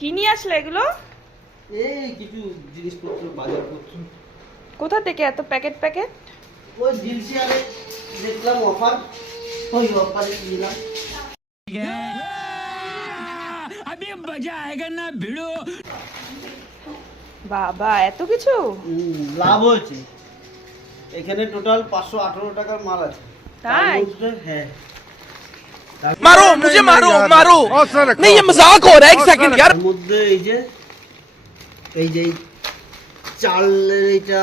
কি নিয়ে আসলে এগুলো? এই কিছু জিনিসপত্র বাজার করছি। কোথা থেকে এত প্যাকেট প্যাকেট? ওই জিলসিয়ারে দেখলাম অফার, ওই অফারে নিলাম। अभी मजा आएगा ना भिड़ो। বাবা এত কিছু! লাভ হয়েছে। এখানে টোটাল 518 টাকার মাল আছে। তাই? হ্যাঁ। मारो मुझे मारो मारो नहीं ये मजाक हो रहा है एक सेकंड यार তার মধ্যে এই যে এই চালের এইটা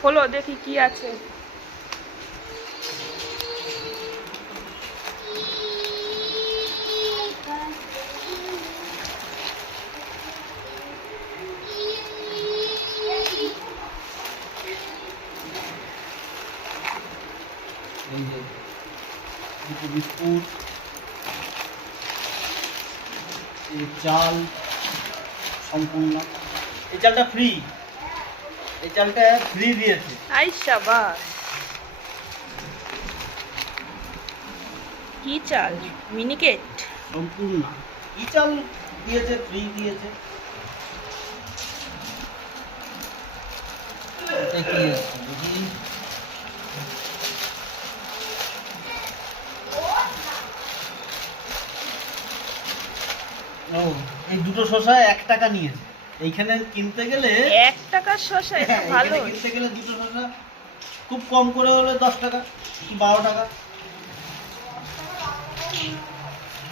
খোলো দেখি কি আছে। এই যে দুটো বিস্কুট, এই চাল সম্পূর্ণ। এই চালটা ফ্রি, এই চালটা ফ্রি দিয়েছে। আই শাবাশ! কি চাল? মিনিকেট? সম্পূর্ণ কি চাল দিয়েছে, ফ্রি দিয়েছে। এটা কি আছে দেখি। ও এই দুটো শসা 1 টাকা নিয়েছে। এইখানে কিনতে গেলে 1 টাকার শসা? এটা ভালো। এখানে কিনতে গেলে দুটো শসা খুব কম করে হলে 10 টাকা কি 12 টাকা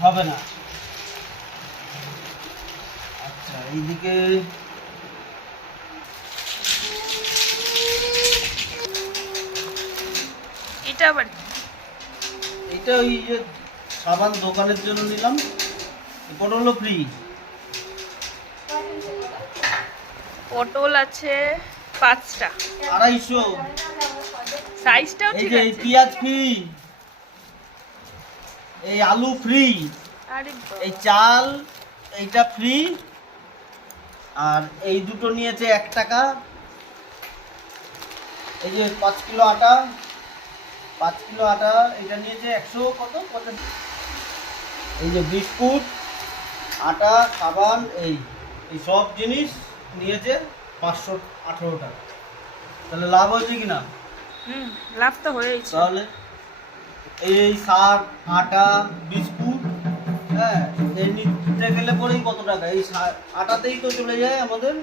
হবে না। আচ্ছা এইদিকে এটা আবার কি? এটা ওই যে সাবান দোকানের জন্য নিলাম। এটা হলো ফ্রি। পটল আছে 5টা, 250। সাইজটাও এই ঠিক যে এই আছে। পেঁয়াজ ফ্রি, এই আলু ফ্রি, আরে বাবা! এই চাল এইটা ফ্রি। আর এই দুটো নিয়েছে 1 টাকা। এই যে 5 কিলো আটা, 5 কিলো আটা এটা নিয়েছে 100 কত 50। এই যে বিস্কুট, আটা, সাবান, এই সব জিনিস নিয়েছে 518 টাকা। তাহলে লাভ হয়েছে কিনা? লাভ তো হয়েছে। তাহলে এই সার, আটা, বিস্কুট, হ্যাঁ এই নিতে গেলে পরেই কত টাকা? এই আটাতেই তো চলে যায় আমাদের